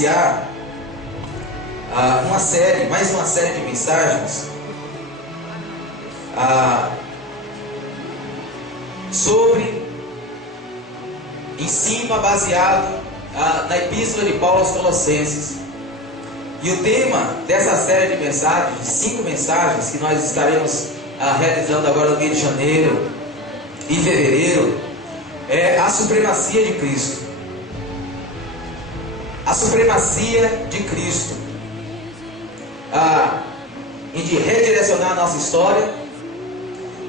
iniciar mais uma série de mensagens sobre ensino baseado na Epístola de Paulo aos Colossenses. E o tema dessa série de mensagens, de 5 mensagens que nós estaremos realizando agora no mês de janeiro e fevereiro, é a supremacia de Cristo. A supremacia de Cristo. Em de redirecionar a nossa história,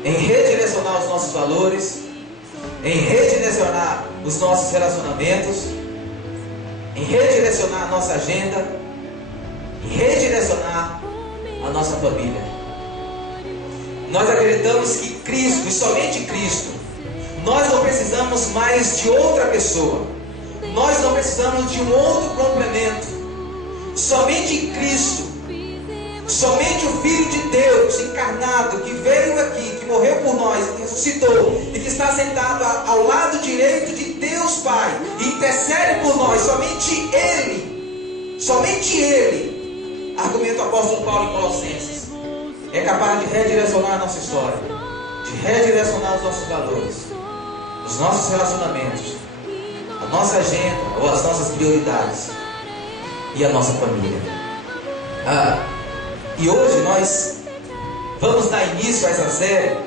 em redirecionar os nossos valores, em redirecionar os nossos relacionamentos, em redirecionar a nossa agenda, em redirecionar a nossa família. Nós acreditamos que Cristo, e somente Cristo, nós não precisamos mais de outra pessoa, nós não precisamos de um outro complemento. Somente Cristo, somente o Filho de Deus encarnado, que veio aqui, que morreu por nós, que ressuscitou e que está sentado ao lado direito de Deus Pai e intercede por nós, somente Ele, argumenta o apóstolo Paulo em Colossenses, é capaz de redirecionar a nossa história, de redirecionar os nossos valores, os nossos relacionamentos, a nossa agenda ou as nossas prioridades e a nossa família. E hoje nós vamos dar início a essa série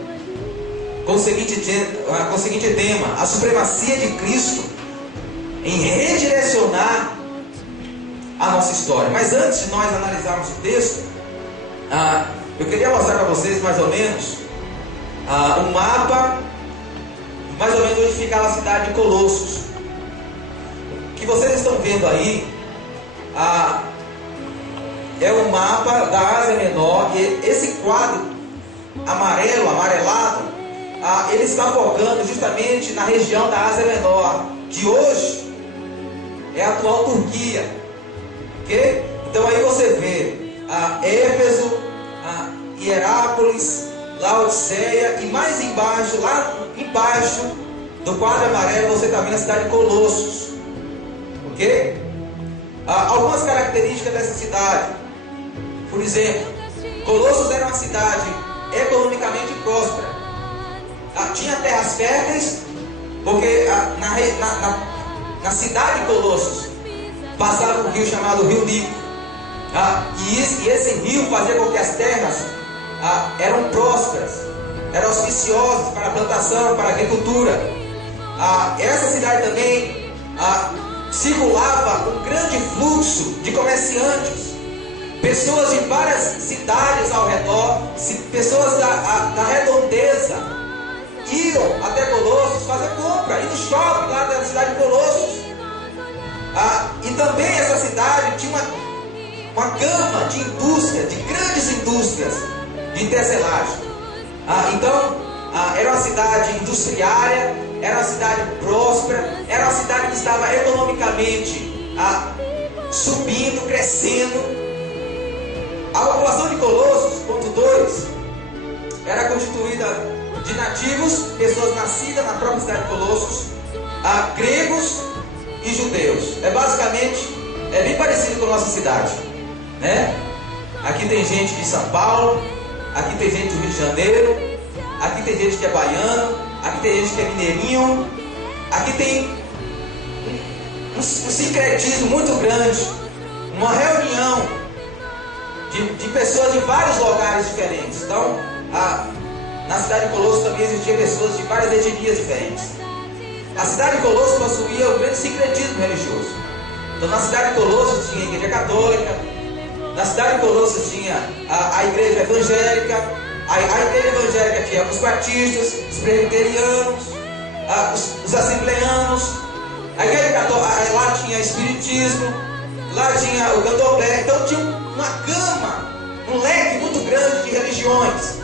com o seguinte tema: a supremacia de Cristo em redirecionar a nossa história. Mas antes de nós analisarmos o texto, eu queria mostrar para vocês mais ou menos um mapa, mais ou menos onde ficava a cidade de Colossos. O que vocês estão vendo aí é um mapa da Ásia Menor, e esse quadro amarelado, ele está focando justamente na região da Ásia Menor, que hoje é a atual Turquia. Okay? Então aí você vê Éfeso, Hierápolis, Laodiceia, e mais embaixo, lá embaixo do quadro amarelo, você está vendo a cidade de Colossos. Ok? Algumas características dessa cidade. Por exemplo, Colossos era uma cidade economicamente próspera. Tinha terras férteis, porque na cidade de Colossos passava um rio chamado Rio Lico. E esse rio fazia com que as terras eram prósperas, eram auspiciosas para a plantação, para a agricultura. Essa cidade também circulava um grande fluxo de comerciantes, pessoas de várias cidades ao redor, pessoas da redondeza iam até Colossos fazer compra, ir no shopping lá da cidade de Colossos. E também essa cidade tinha uma gama de indústrias, de grandes indústrias de tecelagem. Então era uma cidade industriária, era uma cidade próspera, era uma cidade que estava economicamente subindo, crescendo. A população de Colossos, ponto 2, era constituída de nativos, pessoas nascidas na própria cidade de Colossos, gregos e judeus. É bem parecido com a nossa cidade, né? Aqui tem gente de São Paulo, aqui tem gente do Rio de Janeiro, aqui tem gente que é baiano, aqui tem gente que é mineirinho, aqui tem um sincretismo muito grande, uma reunião de pessoas de vários lugares diferentes. Então, na cidade de Colossos também existiam pessoas de várias etnias diferentes. A cidade de Colossos possuía um grande sincretismo religioso. Então, na cidade de Colossos tinha a igreja católica, na cidade de Colossos tinha a igreja evangélica, a igreja evangélica tinha os batistas, os presbiterianos, os assembleanos, a igreja católica, lá tinha espiritismo, lá tinha o candomblé. Então tinha uma gama, um leque muito grande de religiões.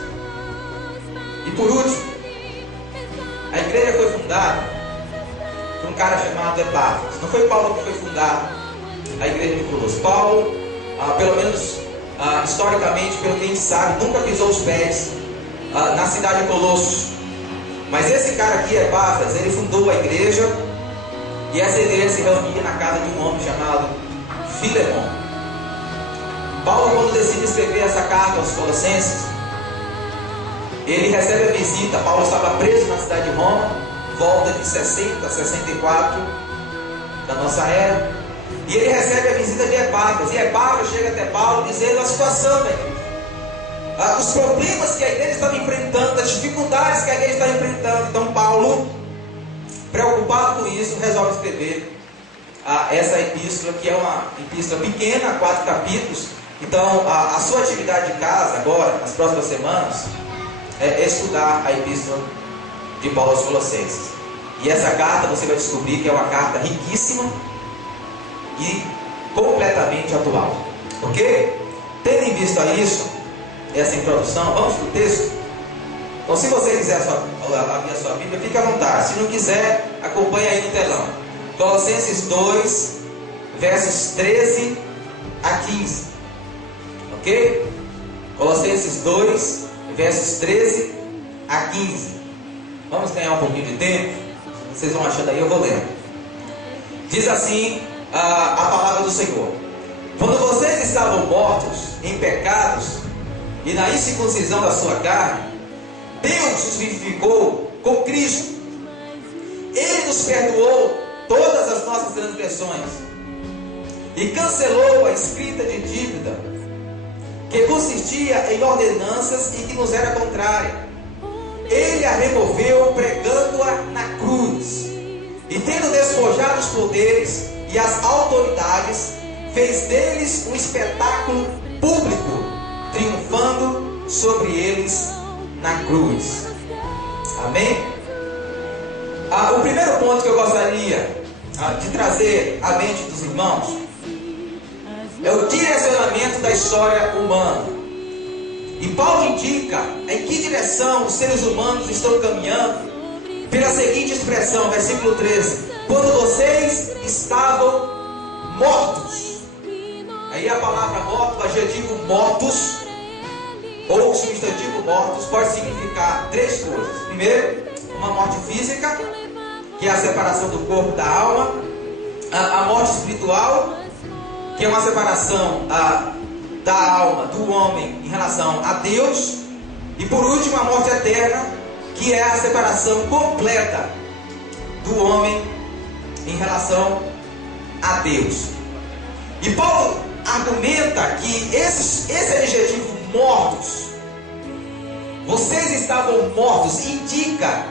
E por último, a igreja foi fundada por um cara chamado Epáfras. Não foi Paulo que foi fundar a igreja de Colossos. Paulo, pelo menos historicamente, pelo que a gente sabe, nunca pisou os pés na cidade de Colossos. Mas esse cara aqui, Epáfras, ele fundou a igreja, e essa igreja se reunia na casa de um homem chamado Filemon. Paulo, quando decide escrever essa carta aos Colossenses, ele recebe a visita. Paulo estava preso na cidade de Roma, volta de 60 a 64 da nossa era, e ele recebe a visita de Epáfras, e Epáfras chega até Paulo dizendo a situação da igreja, os problemas que a igreja estava enfrentando, as dificuldades que a igreja estava enfrentando. Então Paulo, preocupado com isso, resolve escrever essa epístola, que é uma epístola pequena, 4 capítulos. Então a sua atividade de casa agora, nas próximas semanas, é estudar a epístola de Paulo aos Colossenses. E essa carta você vai descobrir que é uma carta riquíssima e completamente atual. Ok? Tendo em vista isso, essa introdução, vamos para o texto. Então, se você quiser abrir a sua Bíblia, fique à vontade. Se não quiser, acompanhe aí no telão. Colossenses 2, versos 13 a 15. Ok? Colossenses 2, versos 13 a 15. Vamos ganhar um pouquinho de tempo. Vocês vão achando aí, eu vou lendo. Diz assim a palavra do Senhor: quando vocês estavam mortos em pecados e na incircuncisão da sua carne, Deus os vivificou com Cristo. Ele nos perdoou todas as nossas transgressões e cancelou a escrita de dívida que consistia em ordenanças e que nos era contrária. Ele a removeu pregando-a na cruz, e tendo despojado os poderes e as autoridades, fez deles um espetáculo público, triunfando sobre eles na cruz. Amém? O primeiro ponto que eu gostaria de trazer à mente dos irmãos é o direcionamento da história humana. E Paulo indica em que direção os seres humanos estão caminhando pela seguinte expressão, versículo 13: quando vocês estavam mortos. Aí a palavra morto, adjetivo mortos, ou substantivo mortos, pode significar 3 coisas. Primeiro, uma morte física, que é a separação do corpo da alma. A morte espiritual, que é uma separação da alma, do homem em relação a Deus. E por último, a morte eterna, que é a separação completa do homem em relação a Deus. E Paulo argumenta que esse adjetivo mortos, vocês estavam mortos, indica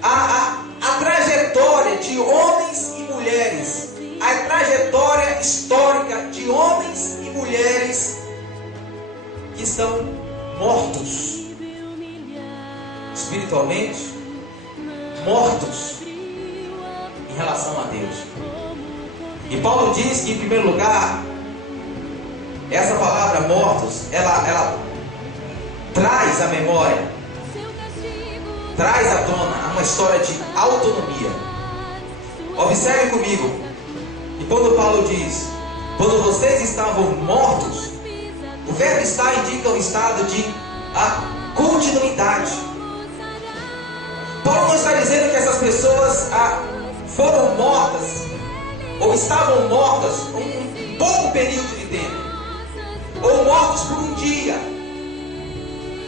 a trajetória de homens e mulheres, a trajetória histórica de homens e mulheres que estão mortos espiritualmente, mortos em relação a Deus. E Paulo diz que, em primeiro lugar, essa palavra mortos, ela traz à memória, traz à tona uma história de autonomia. Observe comigo. E quando Paulo diz, quando vocês estavam mortos, o verbo estar indica um estado de continuidade. Paulo não está dizendo que essas pessoas foram mortas ou estavam mortas um pouco período de tempo, ou mortos por um dia,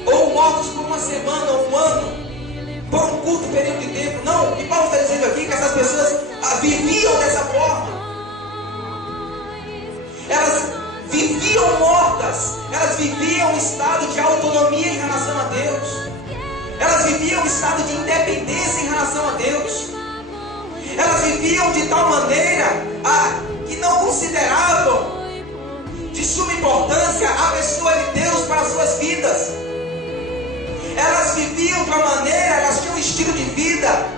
ou mortos por uma semana ou um ano, por um curto período de tempo. Não, o que Paulo está dizendo aqui é que essas pessoas viviam dessa forma. Elas viviam mortas, elas viviam um estado de autonomia em relação a Deus, elas viviam um estado de independência em relação a Deus, elas viviam de tal maneira que não consideravam de suma importância a pessoa de Deus para as suas vidas. Elas viviam de uma maneira, elas tinham um estilo de vida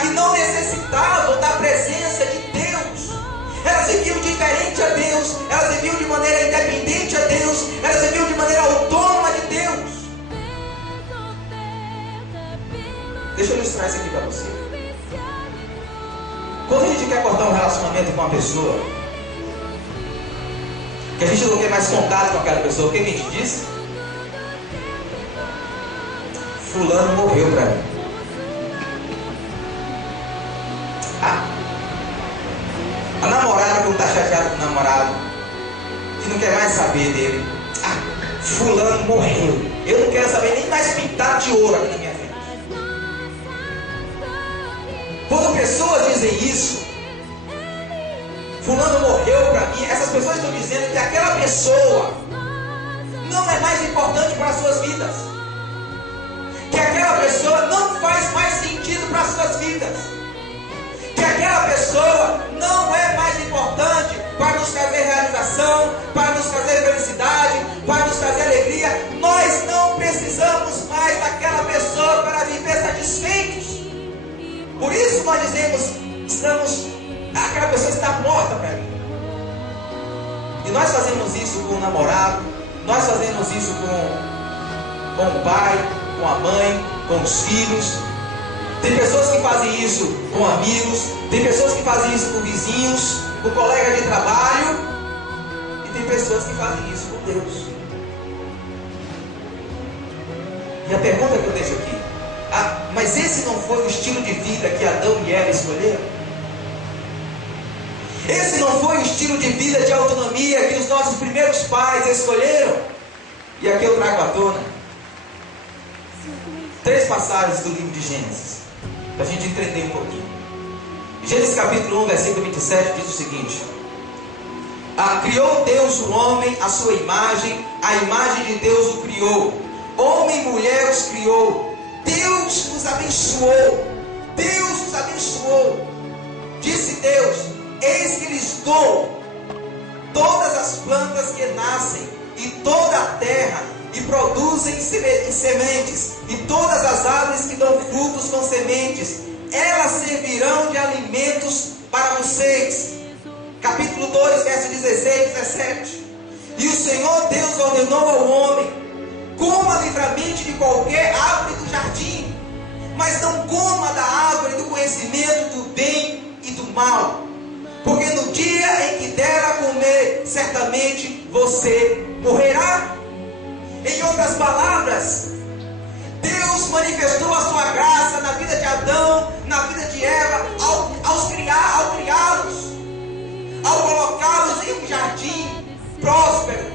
que não necessitavam da presença de Deus. Elas viviam diferente a Deus, elas viviam de maneira independente a Deus, elas viviam de maneira autônoma de Deus. Deixa eu ilustrar isso aqui para você. Quando a gente quer cortar um relacionamento com uma pessoa, que a gente não quer mais contato com aquela pessoa, o que a gente diz? Fulano morreu para mim. A namorada, quando está chateada com o namorado, que não quer mais saber dele. Ah, fulano morreu. Eu não quero saber nem mais pintar de ouro aqui na minha frente. Quando pessoas dizem isso, fulano morreu para mim, essas pessoas estão dizendo que aquela pessoa não é mais importante para as suas vidas. Que aquela pessoa não faz mais sentido para as suas vidas. Que aquela pessoa não é mais importante para nos trazer realização, para nos trazer felicidade, para nos trazer alegria. Nós não precisamos mais daquela pessoa para viver satisfeitos. Por isso nós dizemos, aquela pessoa está morta para mim. E nós fazemos isso com o namorado, nós fazemos isso com o pai, com a mãe, com os filhos. Tem pessoas que fazem isso com amigos, tem pessoas que fazem isso com vizinhos, com colegas de trabalho, e tem pessoas que fazem isso com Deus. E a pergunta que eu deixo aqui, mas esse não foi o estilo de vida que Adão e Eva escolheram? Esse não foi o estilo de vida de autonomia que os nossos primeiros pais escolheram? E aqui eu trago à tona 3 passagens do livro de Gênesis, para a gente entender um pouquinho. Gênesis capítulo 1, versículo 27 diz o seguinte: criou Deus o homem à sua imagem, a imagem de Deus o criou, homem e mulher os criou. Deus os abençoou. Deus os abençoou. Disse Deus: eis que lhes dou todas as plantas que nascem, e toda a terra, e produzem sementes, e todas as árvores que dão frutos com sementes, elas servirão de alimentos para vocês. Capítulo 2, verso 16 e 17. E o Senhor Deus ordenou ao homem: coma livremente de qualquer árvore do jardim, mas não coma da árvore do conhecimento do bem e do mal, porque no dia em que der a comer, certamente você morrerá. Em outras palavras, Deus manifestou a sua graça na vida de Adão, na vida de Eva, ao criá-los, ao colocá-los em um jardim próspero,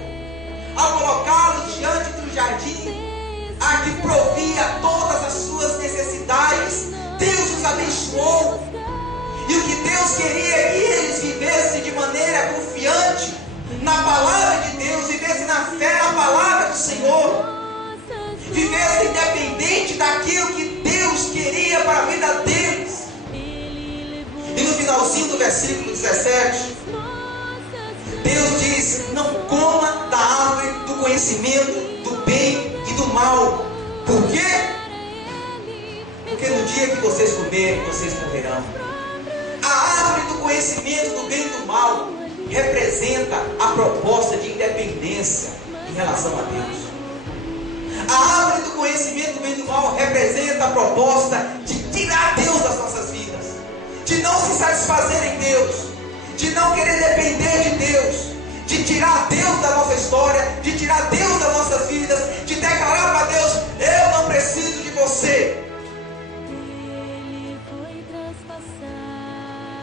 ao colocá-los diante do jardim a que provia todas as suas necessidades. Deus os abençoou. E o que Deus queria é que eles vivessem de maneira confiante na palavra de Deus, vivessem na fé na palavra do Senhor, vivessem independente daquilo que Deus queria para a vida deles. E no finalzinho do versículo 17, Deus diz: não coma da árvore do conhecimento do bem e do mal. Por quê? Porque no dia que vocês comerem, vocês morrerão. A árvore do conhecimento do bem e do mal representa a proposta de independência em relação a Deus. A árvore do conhecimento do bem e do mal representa a proposta de tirar Deus das nossas vidas, de não se satisfazer em Deus, de não querer depender de Deus, de tirar Deus da nossa história, de tirar Deus das nossas vidas, de declarar para Deus: eu não preciso de você.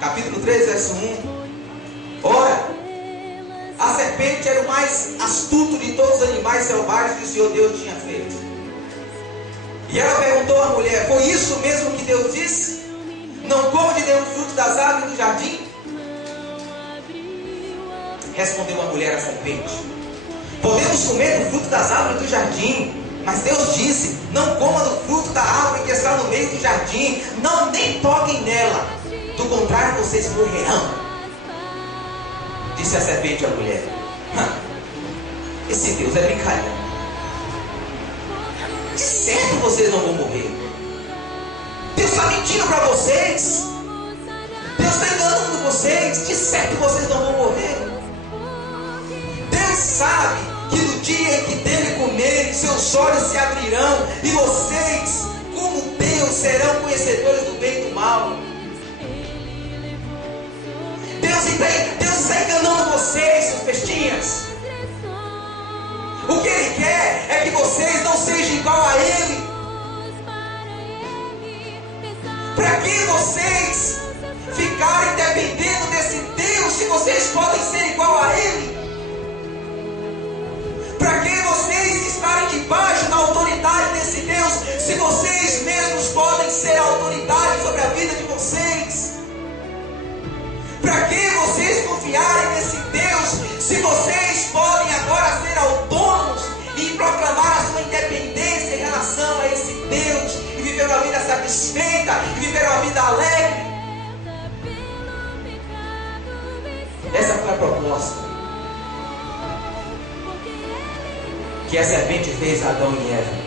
Capítulo 3, verso 1. Ora, a serpente era o mais astuto de todos os animais selvagens que o Senhor Deus tinha feito. E ela perguntou à mulher: foi isso mesmo que Deus disse? Não coma de nenhum fruto das árvores do jardim? Respondeu a mulher à serpente: podemos comer do fruto das árvores do jardim, mas Deus disse: não coma do fruto da árvore que está no meio do jardim, não nem toquem nela, do contrário vocês morrerão. Disse a serpente à mulher: esse Deus é brincadeira. De certo vocês não vão morrer. Deus está mentindo para vocês. Deus está enganando vocês. De certo vocês não vão morrer. Deus sabe que no dia em que dele comerem, seus olhos se abrirão, e vocês, como Deus, serão conhecedores do bem e do mal. Deus está enganando vocês, seus bestinhas. O que Ele quer é que vocês não sejam igual a Ele. Para que vocês ficarem dependendo desse Deus vocês podem ser igual a Ele? Para que vocês estarem debaixo da autoridade desse Deus, se vocês mesmos podem ser a autoridade sobre a vida de vocês? Para que vocês confiarem nesse Deus, se vocês podem agora ser autônomos e proclamar a sua independência em relação a esse Deus, e viver uma vida satisfeita, e viver uma vida alegre? Essa foi a proposta que a serpente fez a Adão e Eva.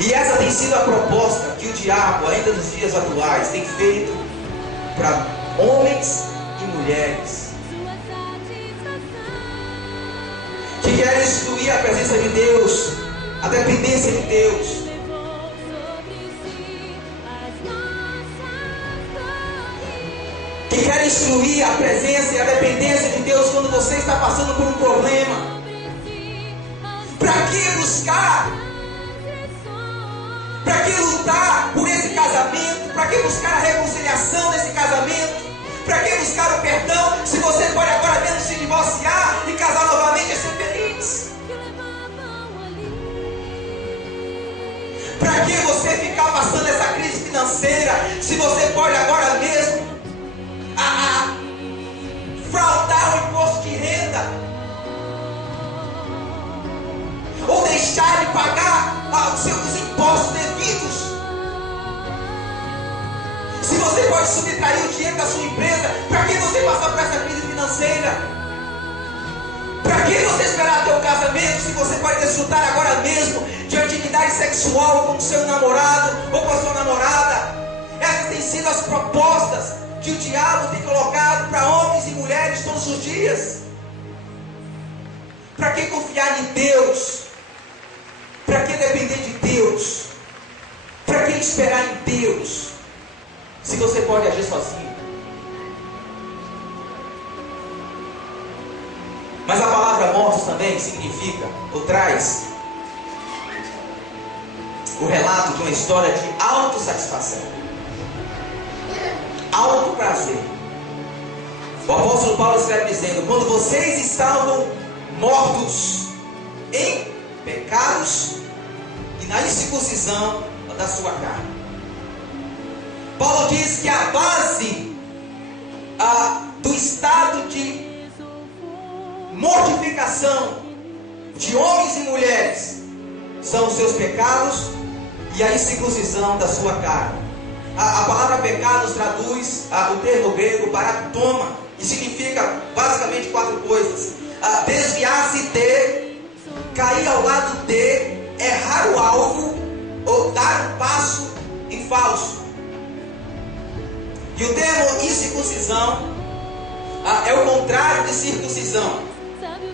E essa tem sido a proposta que o diabo, ainda nos dias atuais, tem feito para homens e mulheres que querem excluir a presença de Deus, a dependência de Deus. Que querem excluir a presença e a dependência de Deus quando você está passando por um problema. Para que buscar? Para que lutar por esse casamento? Para que buscar a reconciliação desse casamento? Para que buscar o perdão, se você pode agora mesmo se divorciar e casar novamente e ser feliz? Para que você ficar passando essa crise financeira, se você pode agora mesmo fraudar o imposto de renda? Ou deixar de pagar os seus impostos devidos? Se você pode subtrair o dinheiro da sua empresa, para que você passar por essa crise financeira? Para que você esperar ter um casamento, se você pode desfrutar agora mesmo de intimidade sexual com o seu namorado ou com a sua namorada? Essas têm sido as propostas que o diabo tem colocado para homens e mulheres todos os dias. Para que confiar em Deus? Para que depender de Deus? Para que esperar em Deus, se você pode agir sozinho? Mas a palavra mortos também significa, ou traz, o relato de uma história de autossatisfação, alto prazer. O apóstolo Paulo escreve dizendo: quando vocês estavam mortos em pecados e na incircuncisão da sua carne. Paulo diz que a base do estado de mortificação de homens e mulheres são os seus pecados e a incircuncisão da sua carne. A palavra pecados traduz o termo grego paratoma, e significa basicamente 4 coisas: desviar-se de, cair ao lado de, errar o alvo ou dar um passo em falso. E o termo incircuncisão é o contrário de circuncisão.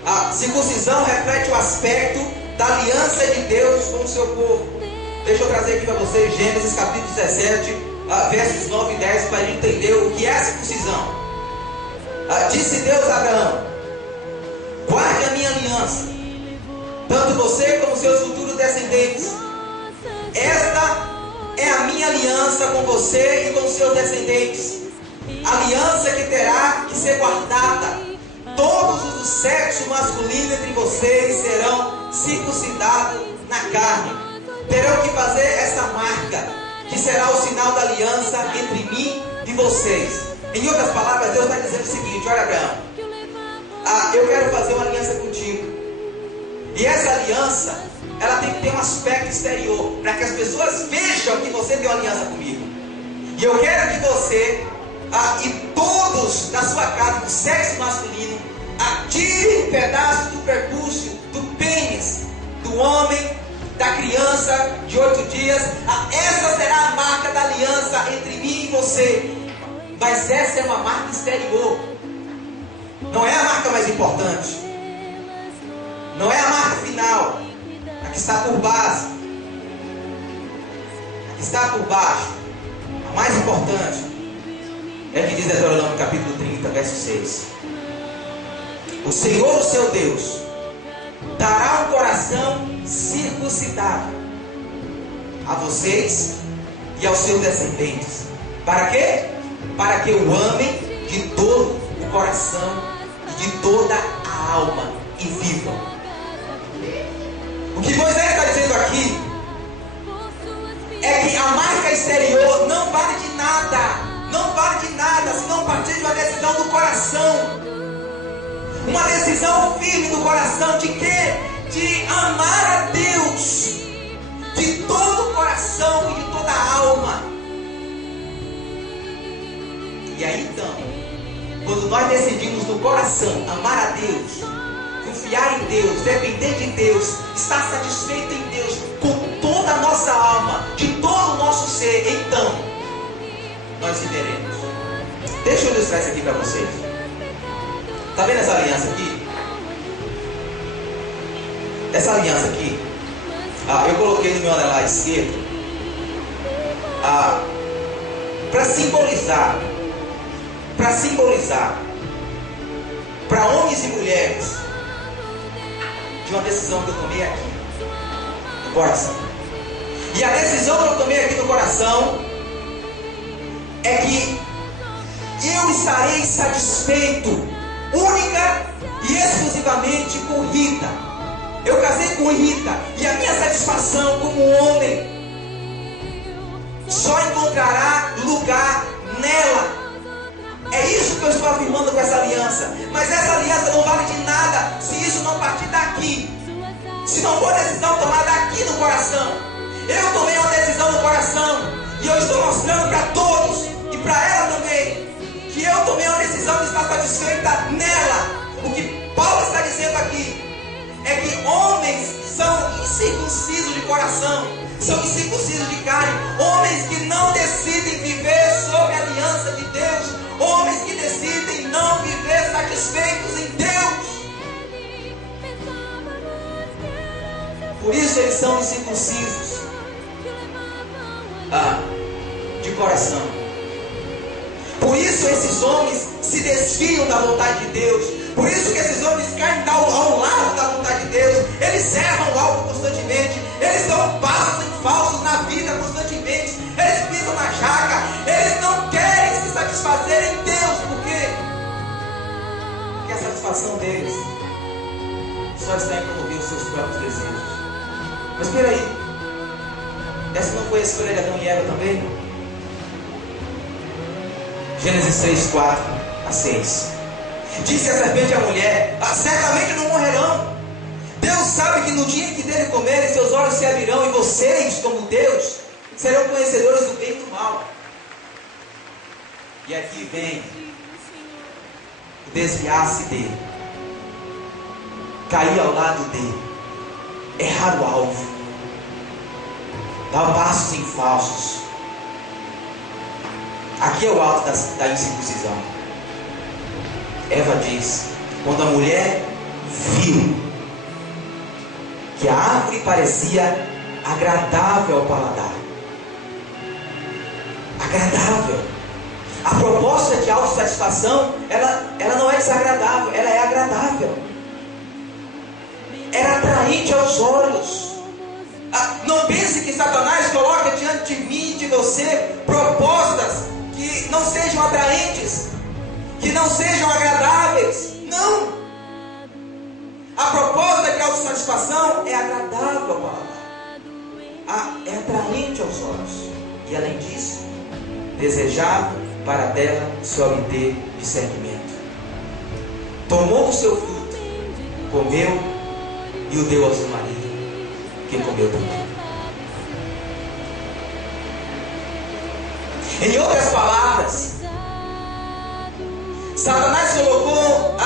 A circuncisão reflete o aspecto da aliança de Deus com o seu povo. Deixa eu trazer aqui para vocês Gênesis capítulo 17, versos 9 e 10, para a gente entender o que é a circuncisão. Disse Deus a Abraão: guarde a minha aliança, tanto você como seus futuros descendentes. Esta é a minha aliança com você e com seus descendentes, aliança que terá que ser guardada. Todos os do sexo masculino entre vocês serão circuncidados na carne. Terão que fazer essa marca, que será o sinal da aliança entre mim e vocês. Em outras palavras, Deus está dizendo o seguinte: olha, Abraão, eu quero fazer uma aliança contigo. E essa aliança, ela tem que ter um aspecto exterior, para que as pessoas vejam que você tem uma aliança comigo. E eu quero que você e todos da sua casa, do sexo masculino, tirem um pedaço do prepúcio, do pênis, do homem, da criança de 8 dias. Essa será a marca da aliança entre mim e você. Mas essa é uma marca exterior, não é a marca mais importante, não é a marca final, a que está por base, a que está por baixo. A mais importante é que diz Deuteronômio capítulo 30, verso 6: o Senhor, o seu Deus, dará um coração circuncidado a vocês e aos seus descendentes. Para quê? para que o amem de todo o coração e de toda a alma e vivam. O que Moisés está dizendo aqui é que a marca exterior não vale de nada. Não vale de nada se não partir de uma decisão do coração. Uma decisão firme do coração de quê? De amar a Deus de todo o coração e de toda a alma. E aí então, quando nós decidimos no coração amar a Deus, confiar em Deus, depender de Deus, estar satisfeito em Deus com toda a nossa alma, de todo o nosso ser, então nós viveremos. Deixa eu ilustrar isso aqui para vocês. Está vendo essa aliança aqui? Essa aliança aqui, eu coloquei no meu anelar esquerdo para simbolizar para homens e mulheres de uma decisão que eu tomei aqui no coração. E a decisão que eu tomei aqui no coração é que eu estarei satisfeito única e exclusivamente com Rita. Eu casei com Rita e a minha satisfação como homem só encontrará lugar nela. É isso que eu estou afirmando com essa aliança. Mas essa aliança não vale de nada se isso não partir daqui. Se não for decisão tomada aqui no coração. Eu tomei uma decisão no coração e eu estou mostrando para todos e para ela também que eu tomei uma decisão de estar satisfeita nela. O que Paulo está dizendo aqui é que homens são incircuncisos de coração, são incircuncisos de carne, homens que não decidem viver sob a aliança de Deus, homens que decidem não viver satisfeitos em Deus. Por isso eles são incircuncisos de coração. Por isso esses homens se desviam da vontade de Deus. Por isso que esses homens caem ao lado da vontade de Deus. Eles erram algo constantemente. Eles dão passos em falsos na vida constantemente. Eles pisam na jaca. Eles não querem se satisfazer em Deus. Por quê? Porque a satisfação deles só está em promover os seus próprios desejos. Mas espera aí, essa não foi a escolha de Adão e Eva também? Gênesis 3, 4 a 6. Disse a serpente à mulher: certamente não morrerão. Deus sabe que no dia em que dele comerem, seus olhos se abrirão, e vocês, como Deus, serão conhecedores do bem e do mal. E aqui vem o desviar-se dele, cair ao lado dele, errar o alvo, dar passos em falsos. Aqui é o alto da incircuncisão. Eva diz: quando a mulher viu que a árvore parecia agradável ao paladar. Agradável. A proposta de autossatisfação, ela não é desagradável, ela é agradável. Era atraente aos olhos. Não pense que Satanás coloca diante de mim, de você, propostas que não sejam atraentes, que não sejam agradáveis. Não. A proposta de autossatisfação é agradável ao paladar, é atraente aos olhos, e além disso, desejável para dela se obter discernimento. Tomou do seu fruto, comeu e o deu ao seu marido, que comeu também. Em outras palavras, Satanás colocou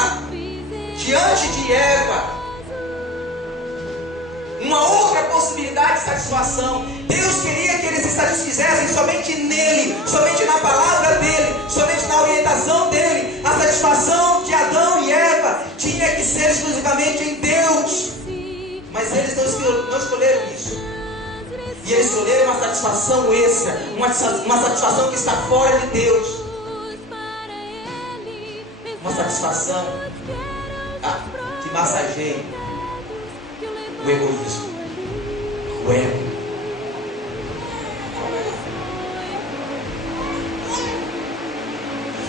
diante de Eva uma outra possibilidade de satisfação. Deus queria que eles se satisfizessem somente nele, somente na palavra dele, somente na orientação dele. A satisfação de Adão e Eva tinha que ser exclusivamente em Deus. Mas eles não escolheram isso. E eles escolheram uma satisfação extra, uma satisfação que está fora de Deus. Uma satisfação que massageia o egoísmo, o ego.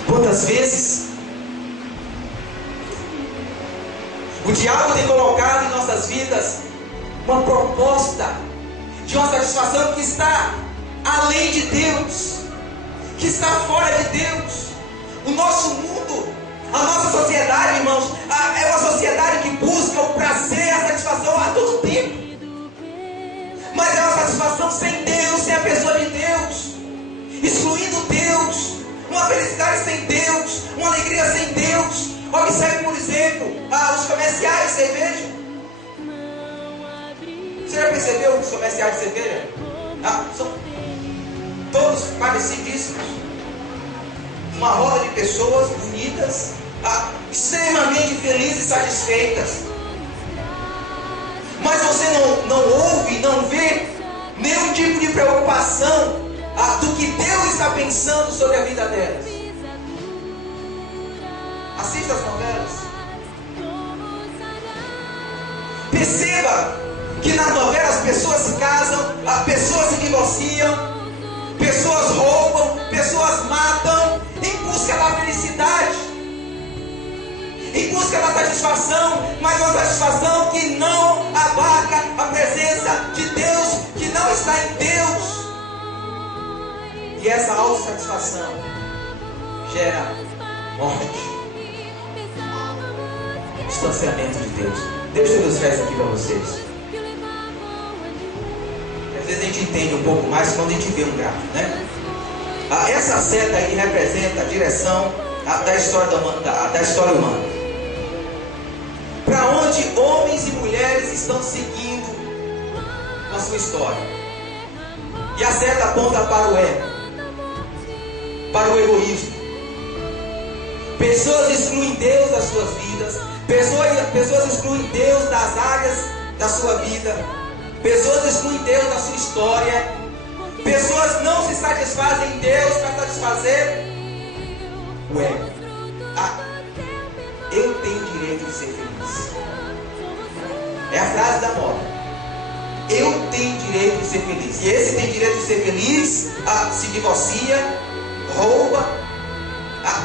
Quantas vezes o diabo tem colocado em nossas vidas uma proposta de uma satisfação que está além de Deus, que está fora de Deus. O nosso mundo, a nossa sociedade, irmãos, é uma sociedade que busca o prazer, a satisfação a todo tempo. Mas é uma satisfação sem Deus, sem a pessoa de Deus, excluindo Deus, uma felicidade sem Deus, uma alegria sem Deus. Observe, por exemplo, os comerciais de cerveja. Você já percebeu os comerciais de cerveja? São todos parecidíssimos. Uma roda de pessoas bonitas, extremamente felizes e satisfeitas. Mas você não ouve, não vê nenhum tipo de preocupação do que Deus está pensando sobre a vida delas. Assista as novelas. Perceba que nas novelas pessoas se casam, pessoas se divorciam, pessoas roubam, pessoas matam em busca da felicidade, em busca da satisfação, mas uma satisfação que não abarca a presença de Deus, que não está em Deus. E essa autossatisfação gera morte, distanciamento de Deus. Deixa eu ilustrar isso aqui para vocês. Às vezes a gente entende um pouco mais quando a gente vê um gráfico, né? Essa seta aí representa a direção da história humana. Para onde homens e mulheres estão seguindo na sua história. E a seta aponta para o ego, para o egoísmo. Pessoas excluem Deus das suas vidas. Pessoas excluem Deus das áreas da sua vida. Pessoas excluem Deus da sua história. Pessoas não se satisfazem em Deus para satisfazer o ego. Eu tenho direito de ser feliz. É a frase da moda. Eu tenho direito de ser feliz. E esse tem direito de ser feliz, se divorcia, rouba,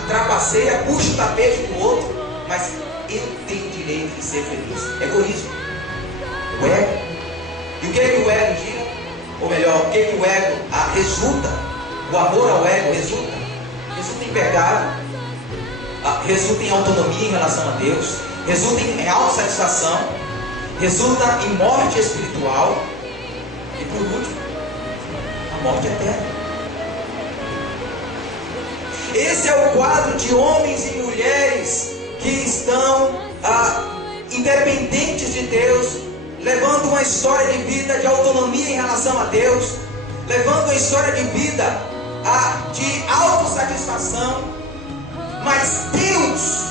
trapaceia, puxa o tapete do outro. Mas eu tenho direito de ser feliz. Egoísmo. O ego. E o que é que o ego gira? Ou melhor, o que é que o ego resulta? O amor ao ego resulta em pecado, resulta em autonomia em relação a Deus, resulta em autossatisfação, resulta em morte espiritual e, por último, a morte eterna. Esse é o quadro de homens e mulheres que estão independentes de Deus, levando uma história de vida de autonomia em relação a Deus, levando uma história de vida de autossatisfação. Mas Deus,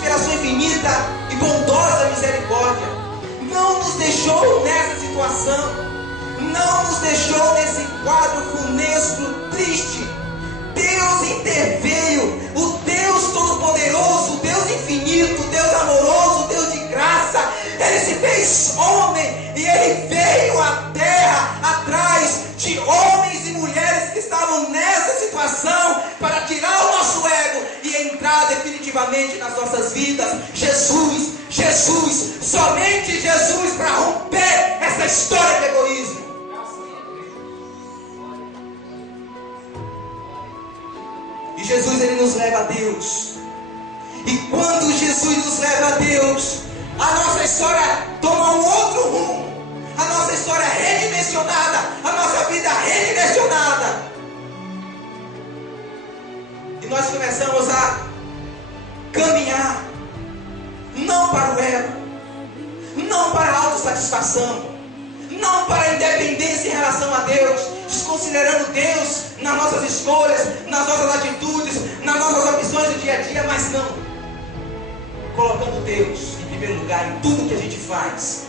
pela sua infinita e bondosa misericórdia, não nos deixou nessa situação, não nos deixou nesse quadro funesto, triste. Deus interveio, o Deus Todo-Poderoso, o Deus infinito, o Deus amoroso, o Deus de graça. Ele se fez homem e Ele veio à terra atrás de homens e mulheres que estavam nessa situação para tirar o nosso ego e entrar definitivamente nas nossas vidas. Jesus, somente Jesus para romper essa história de egoísmo. E Jesus, Ele nos leva a Deus. E quando Jesus nos leva a Deus, a nossa história toma um outro rumo. A nossa história é redimensionada, a nossa vida é redimensionada. E nós começamos a caminhar, não para o ego, não para a autossatisfação, não para a independência em relação a Deus, desconsiderando Deus nas nossas escolhas, nas nossas atitudes, nas nossas opções do dia a dia, mas não, colocando Deus em primeiro lugar em tudo que a gente faz.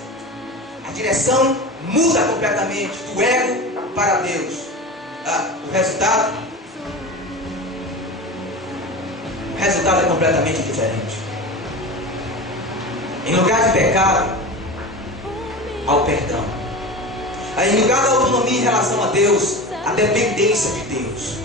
A direção muda completamente do ego para Deus. O resultado é completamente diferente. Em lugar de pecado, ao perdão. Em lugar da autonomia em relação a Deus, a dependência de Deus.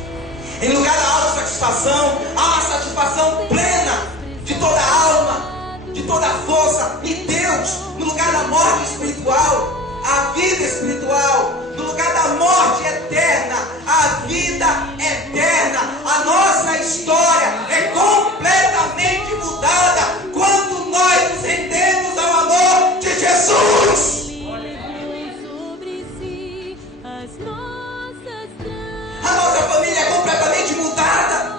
Em lugar da autossatisfação, há uma satisfação plena de toda a alma, de toda a força em Deus. No lugar da morte espiritual, a vida espiritual. No lugar da morte eterna, a vida eterna. A nossa história é completamente mudada quando nós nos rendemos ao amor de Jesus. A nossa família é completamente mudada.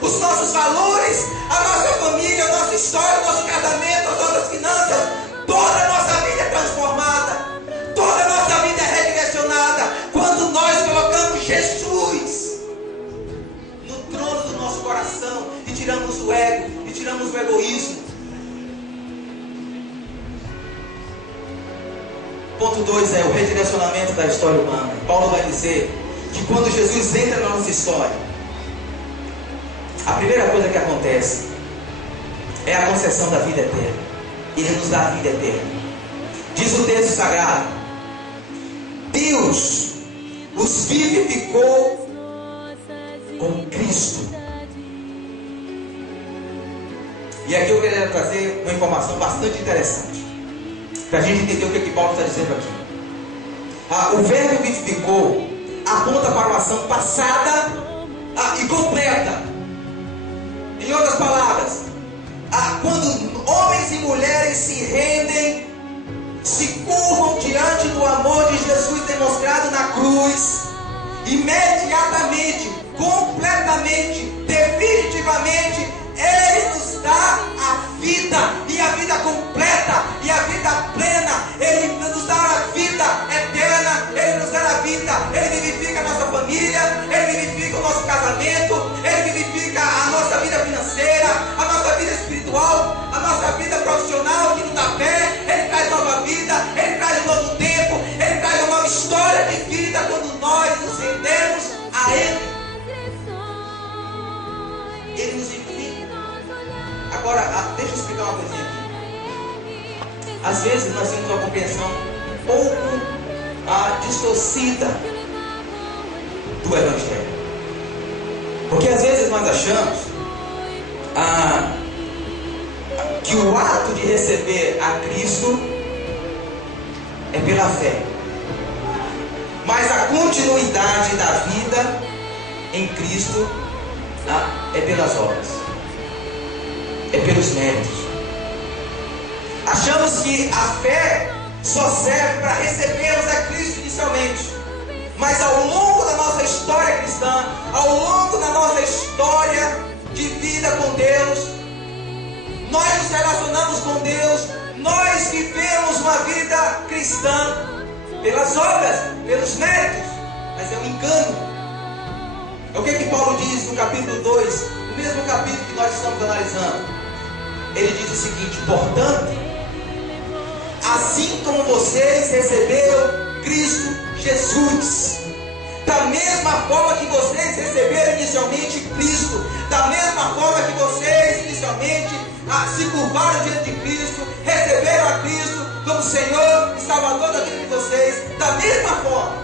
Os nossos valores, a nossa família, a nossa história, o nosso casamento, as nossas finanças, toda a nossa vida é transformada. Toda a nossa vida é redirecionada quando nós colocamos Jesus no trono do nosso coração e tiramos o ego, e tiramos o egoísmo. Ponto 2 é o redirecionamento da história humana. Paulo vai dizer que quando Jesus entra na nossa história, a primeira coisa que acontece é a concessão da vida eterna. Ele nos dá a vida eterna. Diz o texto sagrado: Deus os vivificou com Cristo. E aqui eu queria trazer uma informação bastante interessante, para a gente entender o que Paulo está dizendo aqui. O verbo vivificou aponta para uma ação passada e completa. Em outras palavras, quando homens e mulheres se rendem, se curvam diante do amor de Jesus demonstrado na cruz, imediatamente, completamente, definitivamente, Ele nos dá a vida, e a vida completa, e a vida plena. Ele nos dá a vida eterna, Ele nos dá a vida, Ele vivifica a nossa família, Ele vivifica o nosso casamento, Ele vivifica a nossa vida financeira, a nossa vida espiritual, a nossa vida profissional, que nos dá fé. Ele traz nova vida, Ele traz um novo tempo, Ele traz uma nova história de vida quando nós nos rendemos a Ele. Ele nos vivifica. Agora, deixa eu explicar uma coisinha aqui. Às vezes nós temos uma compreensão um pouco distorcida do Evangelho. Porque às vezes nós achamos que o ato de receber a Cristo é pela fé, mas a continuidade da vida em Cristo é pelas obras, é pelos méritos. Achamos que a fé só serve para recebermos a Cristo inicialmente, mas ao longo da nossa história cristã, ao longo da nossa história de vida com Deus, nós nos relacionamos com Deus, nós vivemos uma vida cristã pelas obras, pelos méritos, mas é um engano. É o que Paulo diz no capítulo 2, no mesmo capítulo que nós estamos analisando. Ele diz o seguinte: portanto, assim como vocês receberam Cristo Jesus, da mesma forma que vocês receberam inicialmente Cristo, da mesma forma que vocês inicialmente se curvaram diante de Cristo, receberam a Cristo como Senhor e Salvador da vida de vocês, da mesma forma,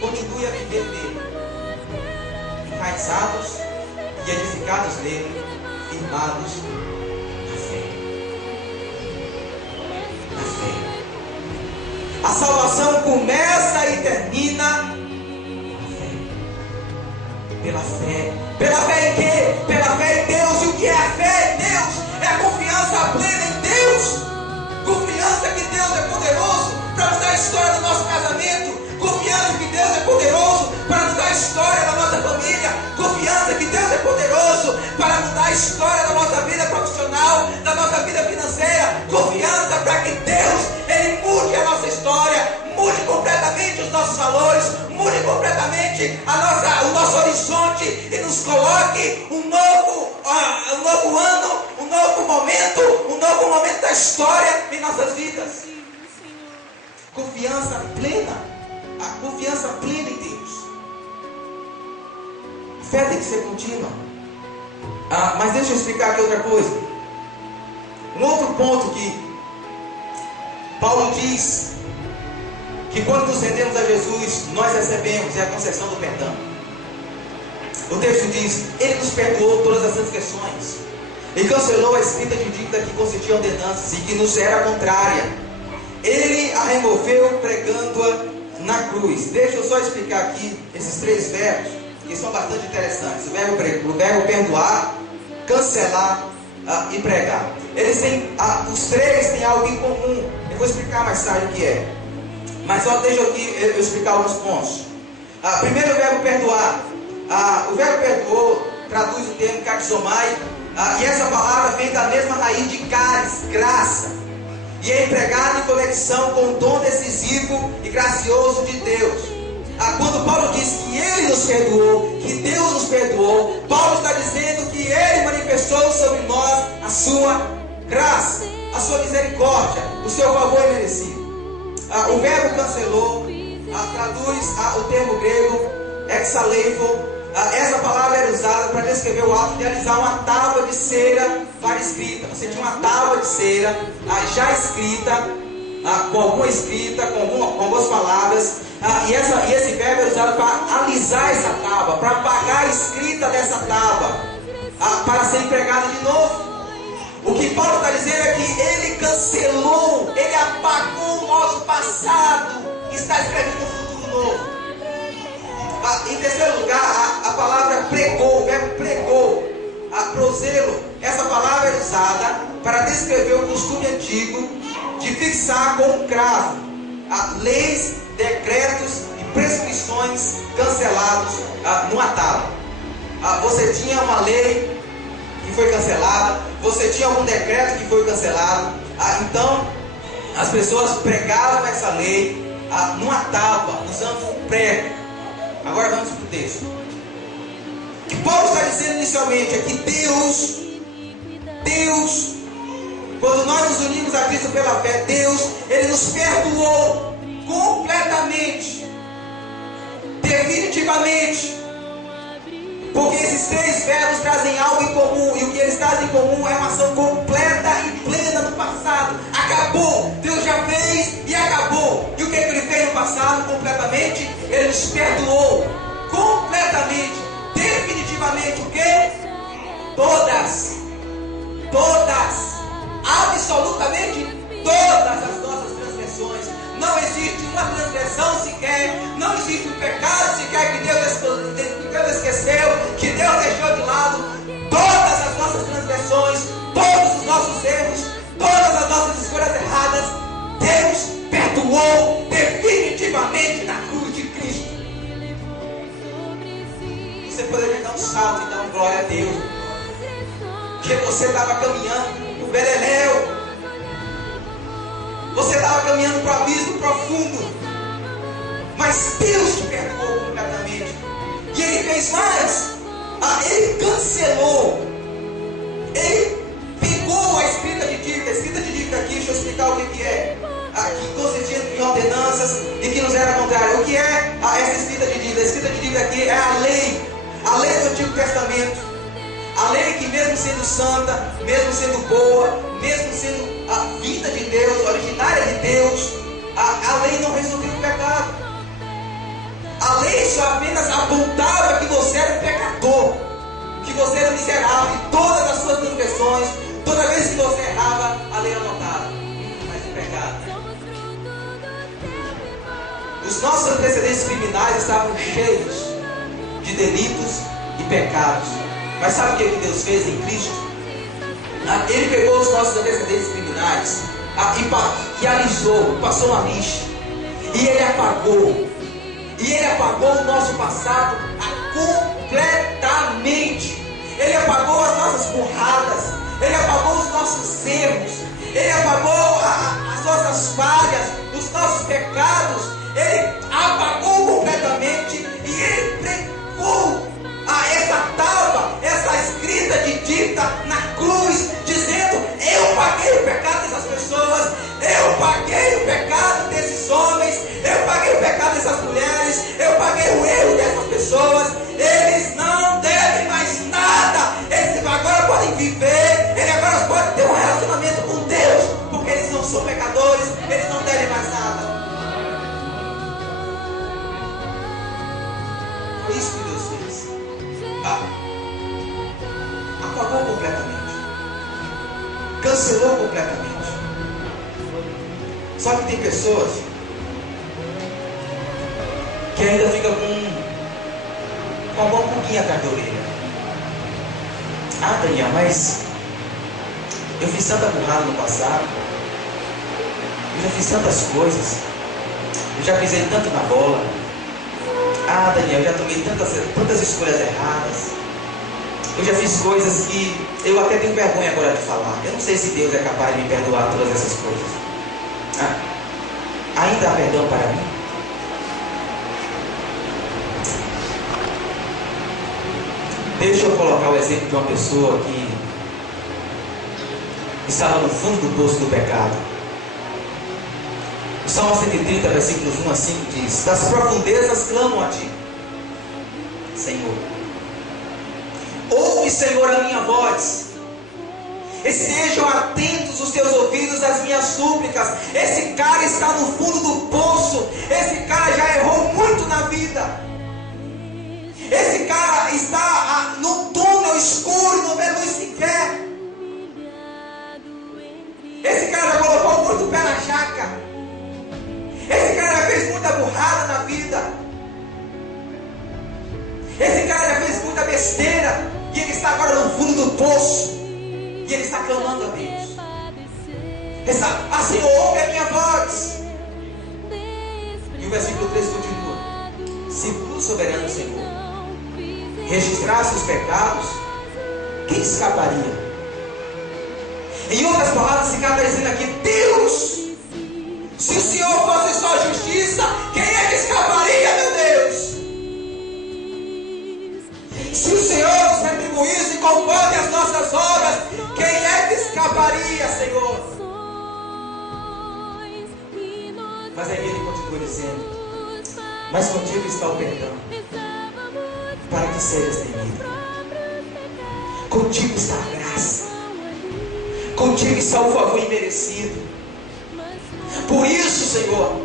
continue a viver nele, enraizados e edificados nele, firmados na fé. Na fé. A salvação começa e termina na fé. Pela fé. Pela fé em quê? Pela fé em Deus. E o que é a fé em Deus? É a confiança plena em Deus. Confiança que Deus é poderoso para mudar a história do nosso casamento. Confiança que Deus é poderoso para mudar a história da nossa família. Confiança que Deus é poderoso para mudar a história da nossa vida profissional, da nossa vida financeira. Confiança para que Deus, Ele mude a nossa história, mude completamente os nossos valores, mude completamente o nosso horizonte e nos coloque um novo ano, um novo momento da história em nossas vidas. Confiança plena. A confiança plena em Deus. A fé tem que ser contínua. Mas deixa eu explicar aqui outra coisa. Um outro ponto que Paulo diz que quando nos rendemos a Jesus, nós recebemos a concessão do perdão. o texto diz: Ele nos perdoou todas as transgressões e cancelou a escrita de dívida que consistia em ordenanças e que nos era contrária. Ele a removeu pregando-a na cruz. Deixa eu só explicar aqui esses 3 verbos, que são bastante interessantes. O verbo perdoar, cancelar e pregar. Eles têm, os 3 têm algo em comum. Eu vou explicar mais tarde o que é. Mas só deixa aqui eu explicar alguns pontos. Primeiro, o verbo perdoar. O verbo perdoou traduz o termo karizomai, e essa palavra vem da mesma raiz de caris, graça, e é empregada em conexão com o dom decisivo e gracioso de Deus. Quando Paulo diz que Ele nos perdoou, que Deus nos perdoou, Paulo está dizendo que Ele manifestou sobre nós a sua graça, a sua misericórdia, o seu favor imerecido. O verbo cancelou traduz o termo grego exalevo. Essa palavra era usada para descrever o ato de realizar uma tábua de cera para escrita. Você tinha uma tábua de cera já escrita, com alguma escrita, com algumas palavras, e esse verbo era usado para alisar essa tábua, para apagar a escrita dessa tábua, para ser empregada de novo. O que Paulo está dizendo é que Ele cancelou, Ele apagou o nosso passado e está escrevendo um futuro novo. Em terceiro lugar, a palavra pregou, o verbo pregou, proselo, essa palavra é usada para descrever o costume antigo de fixar com um cravo leis, decretos e prescrições cancelados numa tábua. Você tinha uma lei que foi cancelada, você tinha algum decreto que foi cancelado, então as pessoas pregavam essa lei numa tábua, usando um prego. Agora vamos para o texto. O que Paulo está dizendo inicialmente é que Deus, quando nós nos unimos a Cristo pela fé, Deus, Ele nos perdoou completamente, definitivamente, porque esses 3 verbos trazem algo em comum, e o que eles trazem em comum é uma ação completa e plena no passado. Acabou, Deus já fez e acabou. E o que Ele fez no passado completamente? Ele nos perdoou completamente, definitivamente. O que? Todas, absolutamente todas as nossas transgressões. Não existe uma transgressão sequer, não existe um pecado sequer que Deus esqueceu, que Deus deixou de lado. Todas as nossas transgressões, todos os nossos erros, todas as nossas escolhas erradas, Deus perdoou definitivamente na cruz de Cristo. Você poderia dar um salto e dar uma glória a Deus, porque você estava caminhando no beleléu, você estava caminhando para o abismo profundo, mas Deus te perdoou completamente. E Ele fez mais, Ele cancelou, Ele pegou a escrita de dívida aqui, deixa eu explicar o que é. Que consistia em ordenanças e que nos era contrário. O que é essa escrita de dívida? A escrita de dívida aqui é a lei do Antigo Testamento, a lei que, mesmo sendo santa, mesmo sendo boa, mesmo sendo a vinda de Deus, originária de Deus, a lei não resolvia o pecado. A lei só apenas apontava que você era um pecador, que você era miserável, e todas as suas transgressões, toda vez que você errava, a lei anotava. Mas o pecado, os nossos antecedentes criminais estavam cheios de delitos e pecados. Mas sabe o que Deus fez em Cristo? Ele pegou os nossos antecedentes criminais e alisou, passou uma lixa, e Ele apagou. E Ele apagou o nosso passado completamente. Ele apagou as nossas burradas, Ele apagou os nossos erros, Ele apagou as nossas falhas, os nossos pecados. Ele apagou completamente e Ele pregou essa tábua, essa escrita de dívida na cruz, dizendo: eu paguei o pecado dessas pessoas, eu paguei o pecado desses homens, eu paguei o pecado dessas mulheres, eu paguei o erro dessas pessoas. Eles não devem mais nada, eles agora podem viver, eles agora podem ter um relacionamento com Deus, porque cancelou completamente. Só que tem pessoas que ainda ficam com a mão um pouquinho atrás da orelha. Ah, Daniel, mas eu fiz tanta burrada no passado, eu já fiz tantas coisas, eu já pisei tanto na bola. Ah, Daniel, eu já tomei tantas escolhas erradas, eu já fiz coisas que eu até tenho vergonha agora de falar. Eu não sei se Deus é capaz de me perdoar todas essas coisas. Ainda há perdão para mim? Deixa eu colocar o exemplo de uma pessoa que estava no fundo do poço do pecado. O Salmo 130, versículos 1 a 5 diz: das profundezas clamam a ti, Senhor. Ouve, Senhor, a minha voz. Estejam atentos os teus ouvidos às minhas súplicas. Esse cara está no fundo do poço. Esse cara já errou muito na vida. Esse cara está no túnel escuro, não vê luz sequer. Esse cara já colocou muito pé na jaca. Esse cara já fez muita burrada na vida. Esse cara já fez muita besteira. E ele está agora no fundo do poço. E ele está clamando a Deus. Ele está: ah, Senhor, ouve a minha voz. E o versículo 3 continua: se tu, soberano Senhor, registrasse os pecados, quem escaparia? Em outras palavras, esse cara está dizendo aqui: Deus, se o Senhor fosse só justiça, quem é que escaparia, meu Deus? Se o Senhor nos retribuísse conforme as nossas obras, quem é que escaparia, Senhor? Mas aí ele continua dizendo: mas contigo está o perdão, para que sejas temido. Contigo está a graça, contigo está o favor imerecido. Por isso, Senhor,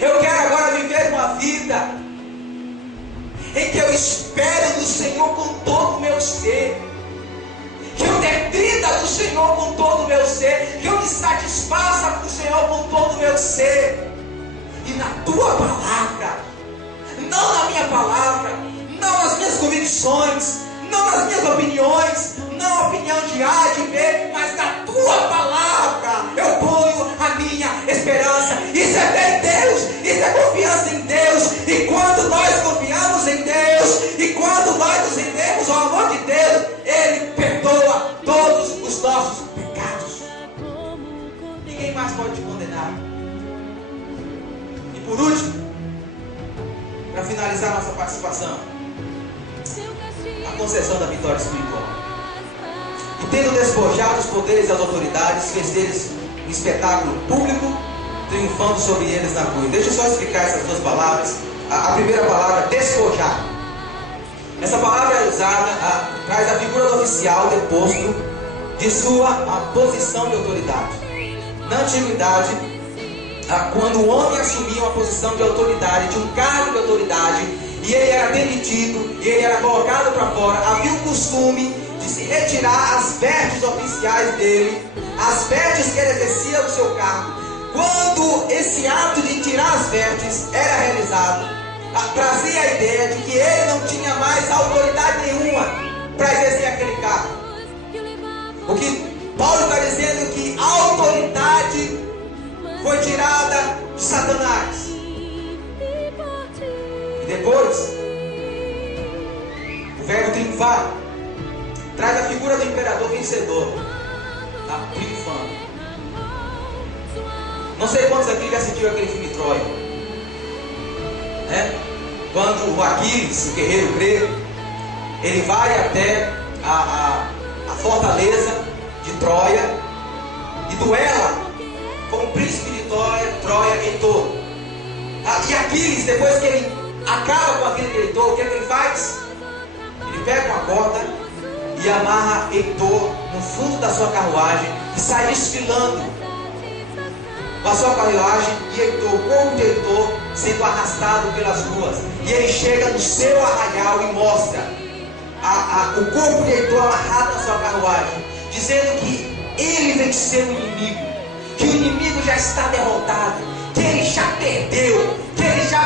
eu quero agora viver uma vida em que eu espero no Senhor com todo o meu ser, que eu dependa do Senhor com todo o meu ser, que eu me satisfaça com o Senhor com todo o meu ser. E na tua palavra, não na minha palavra, não nas minhas convicções, não nas minhas opiniões, não a opinião de A, de B, mas na tua palavra eu ponho a minha esperança. Isso é fé em Deus, isso é confiança em Deus. E quando nós confiamos em Deus, e quando nós nos rendemos ao amor de Deus, Ele perdoa todos os nossos pecados. Ninguém mais pode te condenar. E por último, para finalizar nossa participação, a concessão da vitória espiritual. E tendo despojado os poderes e as autoridades, fez deles um espetáculo público, triunfando sobre eles na cruz. Deixa eu só explicar essas duas palavras. A primeira palavra, despojar. Essa palavra é usada, traz a figura do oficial deposto de sua posição de autoridade. Na antiguidade, quando o homem assumia uma posição de autoridade, de um cargo de autoridade, e ele era demitido, e ele era colocado para fora, havia um costume de se retirar as vestes oficiais dele, as vestes que ele exercia no seu cargo. Quando esse ato de tirar as vestes era realizado, trazia a ideia de que ele não tinha mais autoridade nenhuma para exercer aquele cargo. O que Paulo está dizendo é que a autoridade foi tirada de Satanás. E depois, o verbo triunfar traz a figura do imperador vencedor, triunfando. Não sei quantos aqui já assistiu aquele filme Troia, né? Quando o Aquiles, o guerreiro grego, ele vai até a fortaleza de Troia e duela com o príncipe de Troia, Heitor. E Aquiles, depois que ele acaba com a vida de Heitor, o que é que ele faz? Ele pega uma corda e amarra Heitor no fundo da sua carruagem e sai desfilando com a sua carruagem, e Heitor, o corpo de Heitor sendo arrastado pelas ruas. E ele chega no seu arraial e mostra o corpo de Heitor amarrado na sua carruagem, dizendo que Ele venceu o inimigo, que o inimigo já está derrotado, que ele já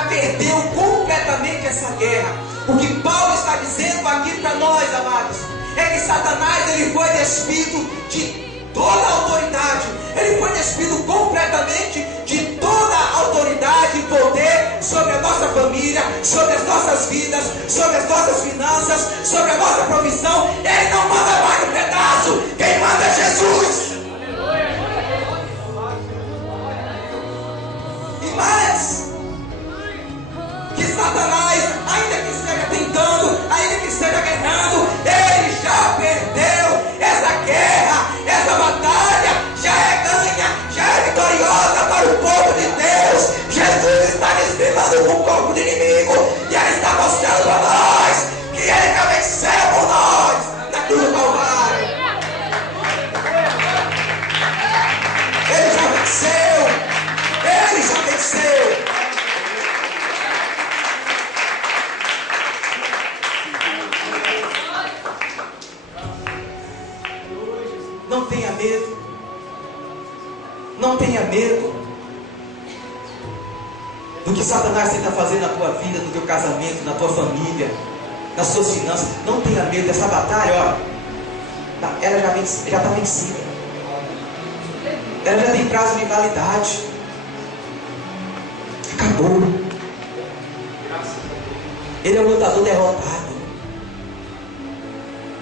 perdeu completamente essa guerra. O que Paulo está dizendo aqui para nós, amados, é que Satanás ele foi despido de toda a autoridade, ele foi despido completamente de toda a autoridade e poder sobre a nossa família, sobre as nossas vidas, sobre as nossas finanças, sobre a nossa provisão. Ele não manda mais no pedaço, quem manda é Jesus. E mais, que Satanás, ainda que esteja tentando, ainda que esteja guerrando, ele já perdeu essa guerra, essa batalha já é ganha, já é vitoriosa para o povo de Deus. Jesus está desfilando com o corpo do inimigo e ele está mostrando para nós que ele já venceu por nós na cruz do Calvário. Ele já venceu, ele já venceu. Não tenha medo. Não tenha medo do que Satanás tenta fazer na tua vida, no teu casamento, na tua família, nas suas finanças. Não tenha medo dessa batalha, ó. Ela já está vencida. Ela já tem prazo de validade. Acabou. Ele é um lutador derrotado.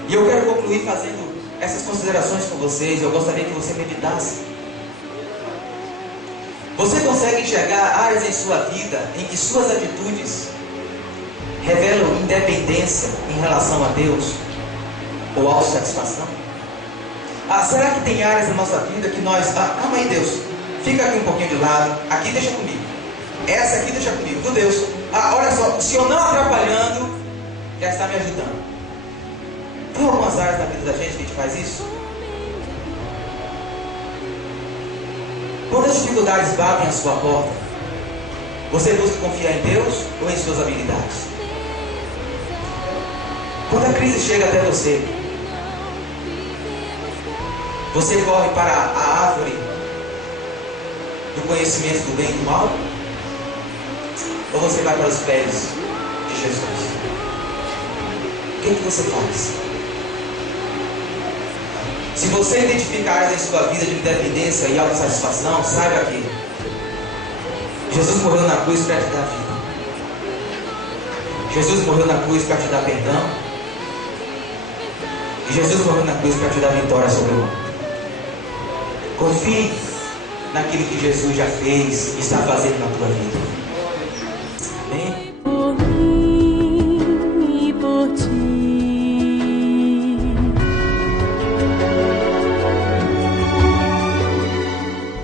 E eu quero concluir fazendo essas considerações com vocês. Eu gostaria que você meditasse. Você consegue enxergar áreas em sua vida em que suas atitudes revelam independência em relação a Deus ou autossatisfação? Será que tem áreas na nossa vida que nós... calma aí, Deus, fica aqui um pouquinho de lado, aqui deixa comigo, essa aqui deixa comigo, do Deus, olha só, se eu não atrapalhando, já está me ajudando. Tem algumas áreas na vida da gente que a gente faz isso? Quando as dificuldades batem a sua porta, você busca confiar em Deus ou em suas habilidades? Quando a crise chega até você, você corre para a árvore do conhecimento do bem e do mal? Ou você vai para os pés de Jesus? O que você faz? Se você identificar áreas em sua vida de independência e autossatisfação, saiba que Jesus morreu na cruz para te dar vida. Jesus morreu na cruz para te dar perdão. E Jesus morreu na cruz para te dar vitória sobre o mundo. Confie naquilo que Jesus já fez e está fazendo na tua vida.